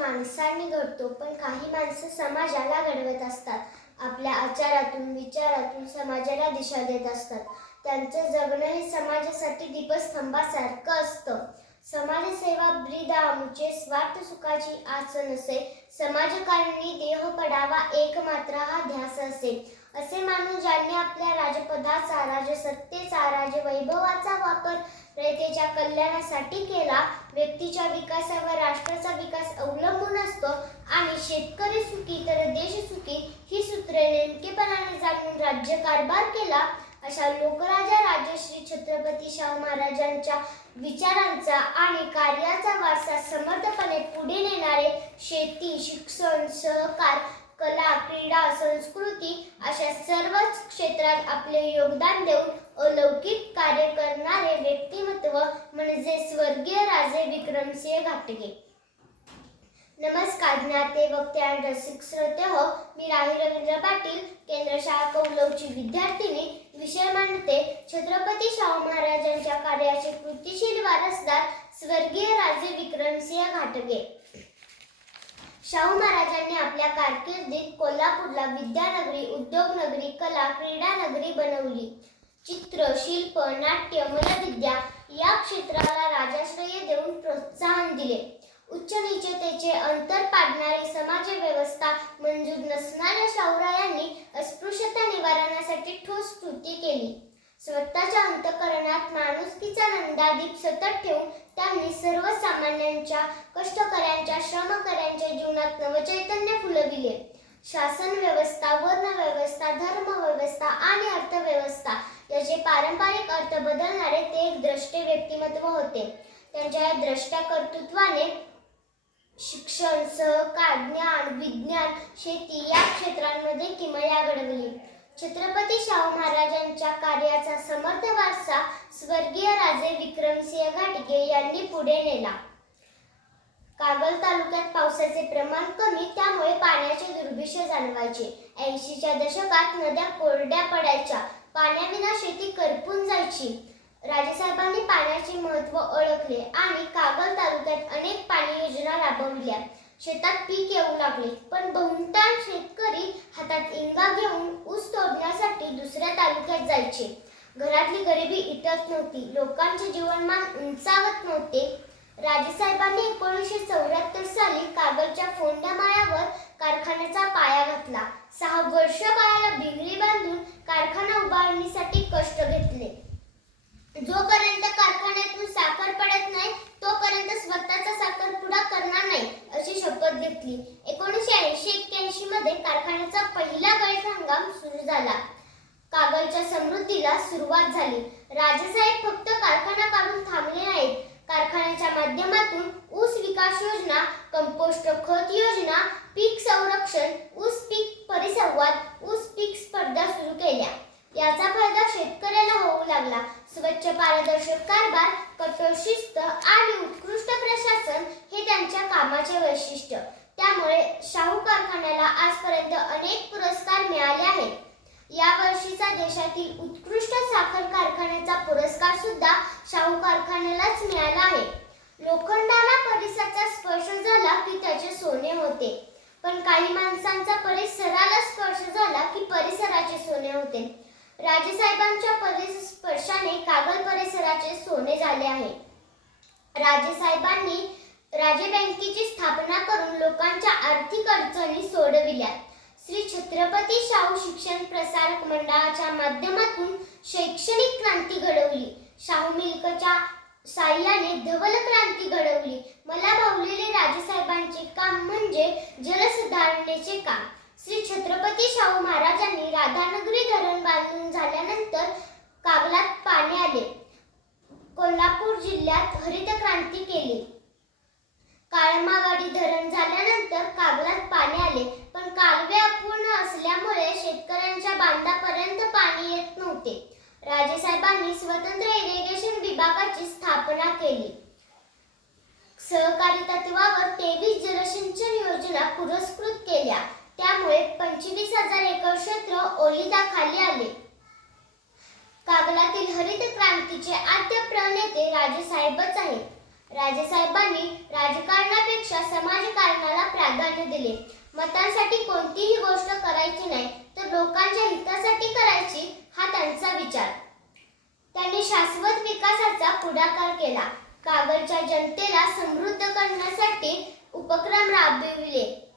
माणसांनी घडतो पण काही माणसं समाजाला घडवत असतात. आपल्या आचारातून विचारातून समाजाला दिशा देत असतात. त्यांचं जगणं हे समाजासाठी दीपस्तंभासारखं असतं. समाजसेवा ब्रिदामुचे स्वार्थ सुखाची आसन असे समाजकारणी देह पडावा एकमात्र हा ध्यास असे. असे मानून ज्यांनी आपल्या राजपदाचा राजसत्तेचा राजवैभवाचा वापर प्रजेच्या कल्याणासाठी केला व्यक्तीच्या विकासावर राष्ट्राचा विकास अवलंबून असतो आणि शेतकरी सुखी तर देश सुखी ही सूत्रे नेमकेपणाने जाणून राज्यकारभार केला अशा लोकराजा राजश्री छत्रपती शाहू महाराजांच्या विचारांचा आणि कार्याचा वारसा समर्थपणे पुढे नेणारे शेती शिक्षण सहकार संस्कृती अशा सर्वच क्षेत्रात आपले योगदान देऊन अलौकिक कार्य करणारे व्यक्तिमत्व म्हणजे स्वर्गीय राजे विक्रमसिंह घाटगे. नमस्कार ज्ञाते वक्ते आणि रसिक श्रोते हो मी राही रवींद्र पाटील केंद्र शाळा कौलवची विद्यार्थिनी विषय मांडते छत्रपती शाहू महाराजांच्या कार्याचे कृतिशील वारसदार स्वर्गीय राजे विक्रमसिंह घाटगे. शाहू महाराजांनी आपल्या कारकिर्दीत कोल्हापूरला विद्यानगरी उद्योगनगरी कला क्रीडा नगरी बनवली. चित्र शिल्प नाट्य मनविद्या या क्षेत्राला राजाश्रय देऊन प्रोत्साहन दिले. उच्च नीचतेचे अंतर पाडणारी समाज व्यवस्था मंजूर नसणाऱ्या शाहूरायांनी अस्पृश्यता निवारणासाठी ठोस कृती केली. स्वतःच्या अंतकरणात माणुसकीचा नंदादीप सतत ठेवून त्यांनी सर्वसामान्यांच्या कष्टकऱ्यांच्या श्रमकऱ्यांच्या जीवनात नवचैतन्य फुलविले शासन व्यवस्था वर्ण व्यवस्था धर्म व्यवस्था आणि अर्थव्यवस्था याचे पारंपरिक अर्थ बदलणारे ते एक द्रष्टे व्यक्तिमत्व होते. त्यांच्या या द्रष्ट्या कर्तृत्वाने शिक्षण सहकार ज्ञान विज्ञान शेती या क्षेत्रांमध्ये किमया घडवली. छत्रपती शाहू महाराजांच्या कार्याचा समर्थ वारसा स्वर्गीय राजे विक्रमसिंह घाटगे यांनी पुढे नेला. कागल तालुक्यात पावसाचे प्रमाण कमी त्यामुळे पाण्याचे दुर्भिक्ष जाणवायचे. ऐंशीच्या दशकात नद्या कोरड्या पडायच्या. पाण्याविना शेती करपून जायची. राजेसाहेबांनी पाण्याचे महत्त्व ओळखले आणि कागल तालुक्यात अनेक पाणी योजना राबविल्या. शेतात पीक येऊ लागले. पण बहुतांश शेतकरी हातात इंगा घेऊन ऊस तोडण्यासाठी दुसऱ्या तालुक्यात जायचे. घरातली गरिबी इटत नव्हती. लोकांचे जीवनमान उंचावत नव्हते. राजेसाहेबांनी एकोणीसशे चौऱ्याहत्तर साली कागलच्या फोंडामाळ्यावर कारखान्याचा पाया घातला. सहा वर्ष काळाला भिंगरी बांधून कारखाना उभारणीसाठी कष्ट घेतले. जोपर्यंत कारखान्यातून साखर पडत नाही तोपर्यंत स्वतःचा साखरपुडा करणार नाही. घेतली एकोणीसशे ऐंशी एक्क्याऐंशी मध्ये कारखान्याचा पहिला गळीत हंगाम सुरू झाला. कागलच्या समृद्धीला सुरुवात झाली. राजेसाहेब फक्त कारखाना काढून थांबले नाहीत. कारखान्याच्या माध्यमातून ऊस विकास योजना कंपोस्ट खत योजना पीक संरक्षण ऊस पीक परिसंवाद ऊस पीक स्पर्धा सुरू केल्या. याचा फायदा शेतकऱ्याला होऊ लागला. स्वच्छ पारदर्शक कारभार कठोर शिस्त आणि उत्कृष्ट प्रशासन हे त्यांच्या कामाचे वैशिष्ट्य. त्यामुळे शाहू कारखान्याला आजपर्यंत अनेक पुरस्कार मिळाले आहेत. या वर्षीचा देशातील उत्कृष्ट साखर कारखान्याचा पुरस्कार सुद्धा शाहू कारखान्यालाच मिळाला आहे. लोखंडाला परिसराचा स्पर्श झाला की त्याचे सोने होते. पण काही माणसांचा परिसराला स्पर्श झाला की परिसराचे सोने होते. राजेसाहेबांच्या परिस्पर्शाने कागल परिसराचे सोने झाले आहे. राजेसाहेबांनी राज्य बँकेची स्थापना करून लोकांच्या आर्थिक अडचणी सोडविल्या श्री छत्रपती शाहू शिक्षण प्रसारक मंडळाच्या माध्यमातून शैक्षणिक क्रांती घडवली. शाहू मिल्कच्या साह्याने धवल क्रांती घडवली. मला भावलेले राजेसाहेबांचे काम म्हणजे जलसुधारणेचे काम. श्री छत्रपती शाहू महाराजांनी राधानगरी धरण बांधून झाल्यानंतर कागलात पाणी आले. कोल्हापूर जिल्ह्यात हरित क्रांती केली. काळमावाडी धरण झाल्यानंतर कागलात पाणी आले. पण कालवे अपूर्ण असल्यामुळे शेतकऱ्यांच्या बांधापर्यंत पाणी येत नव्हते. राजेसाहेबांनी स्वतंत्र इरिगेशन विभागाची स्थापना केली. सहकारी तत्वावर तेवीस जलसिंचन योजना पुरस्कृत केल्या. त्यामुळे पंचवीस हजार एकर क्षेत्र ओलिताखाली आले. कागलातील हरित क्रांतीचे आद्य प्रणेते राजेसाहेबच आहेत. राजेसाहेबांनी राजकारणापेक्षा समाजकारणाला प्राधान्य दिले. मतांसाठी कोणतीही गोष्ट करायची नाही तर लोकांच्या हितासाठी करायची हा त्यांचा विचार. त्यांनी शाश्वत विकासाचा पुढाकार केला. कागलच्या जनतेला समृद्ध करण्यासाठी उपक्रम राबविले.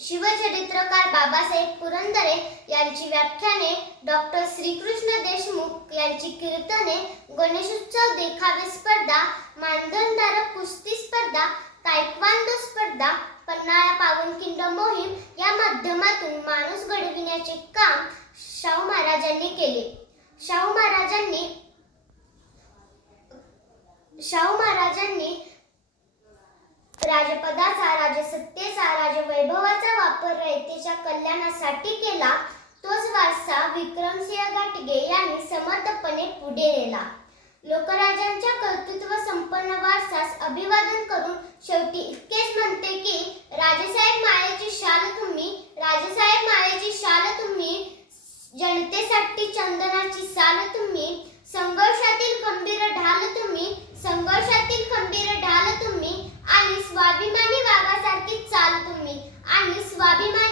शिवचरित्रकार बाबासाहेब पुरंदरे यांची व्याख्याने डॉक्टर श्रीकृष्ण देशमुख यांची कीर्तने गणेशोत्सव देखावे स्पर्धा मानधनधारक कुस्ती स्पर्धा तायक्वांदो स्पर्धा पन्हाळा पावनखिंड मोहीम या माध्यमातून माणूस घडविण्याचे काम शाहू महाराजांनी केले. शाहू महाराजांनी शाहू महाराजांनी राजपदाचा राजसत्तेचा राजवैभवाचा वापर रयतेच्या कल्याणासाठी केला तोच वारसा विक्रमसिंह घाटगे यांनी समर्थपणे पुढे नेला. लोकराजांच्या कर्तृत्व संपन्न वारसास अभिवादन करून शेवटी इतकेच म्हणते की राजेसाहेब खंबीर तुम्ही आणि स्वाभिमान